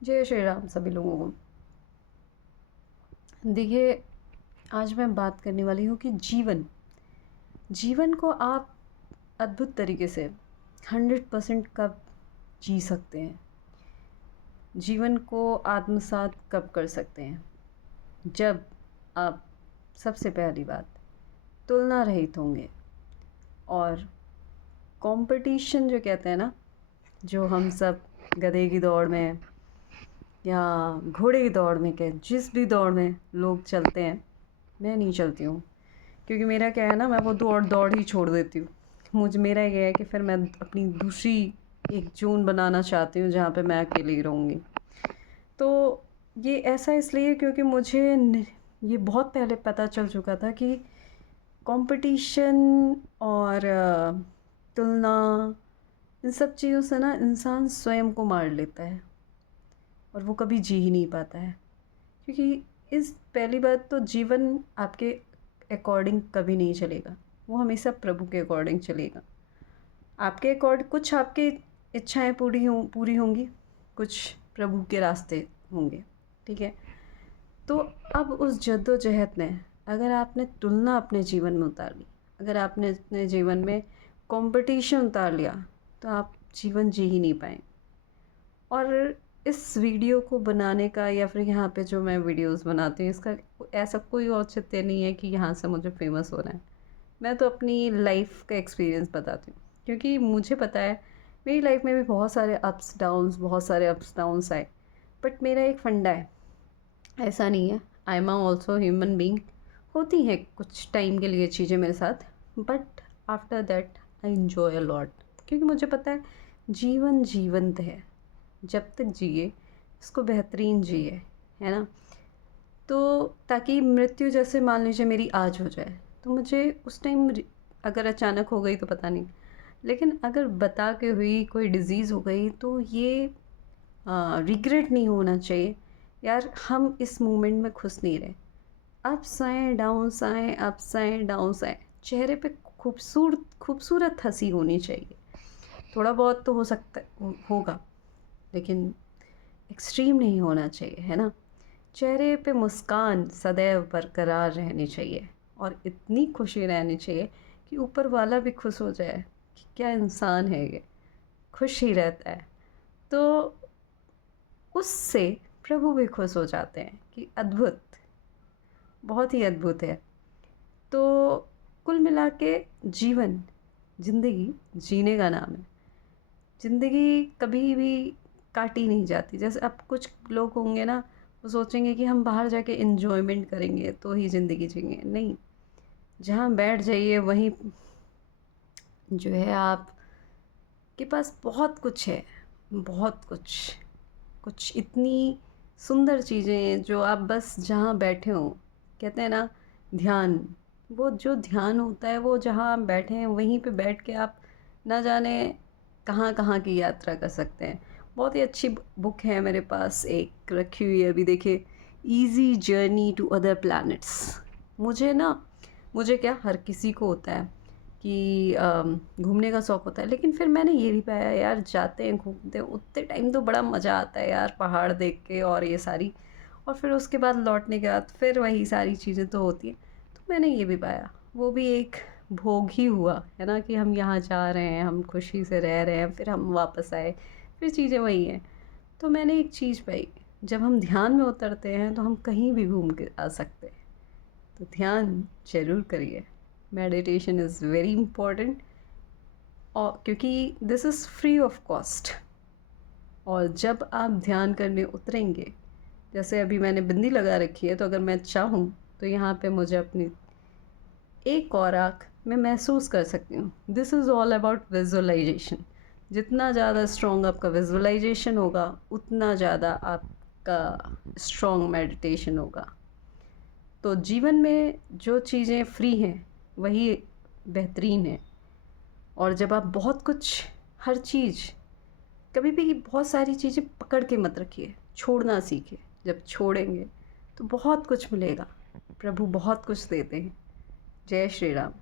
जय श्री राम सभी लोगों को। देखिए, आज मैं बात करने वाली हूँ कि जीवन को आप अद्भुत तरीके से 100% कब जी सकते हैं, जीवन को आत्मसात कब कर सकते हैं। जब आप, सबसे पहली बात, तुलना रहित होंगे और कंपटीशन जो कहते हैं ना, जो हम सब गधे की दौड़ में या घोड़े की दौड़ में, कह जिस भी दौड़ में लोग चलते हैं, मैं नहीं चलती हूँ। क्योंकि मेरा क्या है ना, मैं वो दौड़ ही छोड़ देती हूँ। मेरा ये है कि फिर मैं अपनी दूसरी एक जोन बनाना चाहती हूँ जहाँ पे मैं अकेली ही रहूँगी। तो ये ऐसा इसलिए क्योंकि ये बहुत पहले पता चल चुका था कि कंपटीशन और तुलना, इन सब चीज़ों से ना इंसान स्वयं को मार लेता है और वो कभी जी ही नहीं पाता है। क्योंकि इस पहली बात तो जीवन आपके अकॉर्डिंग कभी नहीं चलेगा, वो हमेशा प्रभु के अकॉर्डिंग चलेगा। आपके कुछ आपकी इच्छाएं पूरी होंगी, कुछ प्रभु के रास्ते होंगे, ठीक है। तो अब उस जद्दोजहद में अगर आपने तुलना अपने जीवन में उतार ली, अगर आपने अपने जीवन में कंपटीशन उतार लिया, तो आप जीवन जी ही नहीं पाएंगे। और इस वीडियो को बनाने का या फिर यहाँ पे जो मैं वीडियोस बनाती हूँ, इसका ऐसा कोई औचित्य नहीं है कि यहाँ से मुझे फेमस होना है। मैं तो अपनी लाइफ का एक्सपीरियंस बताती हूँ, क्योंकि मुझे पता है मेरी लाइफ में भी बहुत सारे अप्स डाउन्स आए। बट मेरा एक फंडा है, ऐसा नहीं है, I am also human being. होती हैं कुछ टाइम के लिए चीज़ें मेरे साथ, but after that I enjoy a lot. क्योंकि मुझे पता है जीवन जीवंत है, जब तक जिए इसको बेहतरीन जिए, है ना। तो ताकि मृत्यु जैसे मान लीजिए मेरी आज हो जाए, तो मुझे उस टाइम अगर अचानक हो गई तो पता नहीं, लेकिन अगर बता के हुई कोई डिज़ीज़ हो गई तो ये रिग्रेट नहीं होना चाहिए यार, हम इस मोमेंट में खुश नहीं रहे। अप्स आए डाउन्स आए, अप्स आए डाउन्स आए, चेहरे पे खूबसूरत खूबसूरत हंसी होनी चाहिए। थोड़ा बहुत तो हो सकता होगा, लेकिन एक्सट्रीम नहीं होना चाहिए, है ना। चेहरे पे मुस्कान सदैव बरकरार रहनी चाहिए और इतनी खुशी रहनी चाहिए कि ऊपर वाला भी खुश हो जाए कि क्या इंसान है ये, खुश ही रहता है। तो उससे प्रभु भी खुश हो जाते हैं कि अद्भुत, बहुत ही अद्भुत है। तो कुल मिला के जीवन, ज़िंदगी जीने का नाम है। ज़िंदगी कभी भी काटी नहीं जाती। जैसे अब कुछ लोग होंगे ना, वो सोचेंगे कि हम बाहर जाके एन्जॉयमेंट करेंगे तो ही ज़िंदगी जिएंगे। नहीं, जहाँ बैठ जाइए वहीं जो है आप के पास बहुत कुछ है, बहुत कुछ इतनी सुंदर चीज़ें हैं जो आप बस जहाँ बैठे हो, कहते हैं ना ध्यान, वो जो ध्यान होता है वो जहाँ आप बैठे हैं वहीं पे बैठ के आप ना जाने कहाँ कहाँ की यात्रा कर सकते हैं। बहुत ही अच्छी बुक है मेरे पास, एक रखी हुई है अभी, देखिए, easy journey to other planets. मुझे क्या, हर किसी को होता है कि घूमने का शौक़ होता है, लेकिन फिर मैंने ये भी पाया यार, जाते हैं घूमते हैं उतने टाइम तो बड़ा मज़ा आता है यार, पहाड़ देख के और ये सारी, और फिर उसके बाद लौटने के बाद फिर वही सारी चीज़ें तो होती हैं। तो मैंने ये भी पाया, वो भी एक भोग ही हुआ है ना, कि हम यहाँ जा रहे हैं, हम खुशी से रह रहे हैं, फिर हम वापस आए, फिर चीज़ें वही हैं। तो मैंने एक चीज़ पाई, जब हम ध्यान में उतरते हैं तो हम कहीं भी घूम के आ सकते हैं। तो ध्यान ज़रूर करिए, मेडिटेशन इज़ वेरी इम्पॉर्टेंट, और क्योंकि this is free of cost. और जब आप ध्यान करने उतरेंगे, जैसे अभी मैंने बिंदी लगा रखी है, तो अगर मैं चाहूँ तो यहाँ पे मुझे अपनी एक और आँख मैं महसूस कर सकती हूँ। This is all about visualisation. जितना ज़्यादा स्ट्रॉन्ग आपका विजुअलाइजेशन होगा, उतना ज़्यादा आपका स्ट्रॉन्ग मेडिटेशन होगा। तो जीवन में जो चीज़ें फ्री हैं वही बेहतरीन है। और जब आप बहुत कुछ, हर चीज़, कभी भी बहुत सारी चीज़ें पकड़ के मत रखिए, छोड़ना सीखिए। जब छोड़ेंगे तो बहुत कुछ मिलेगा, प्रभु बहुत कुछ देते हैं। जय श्री राम।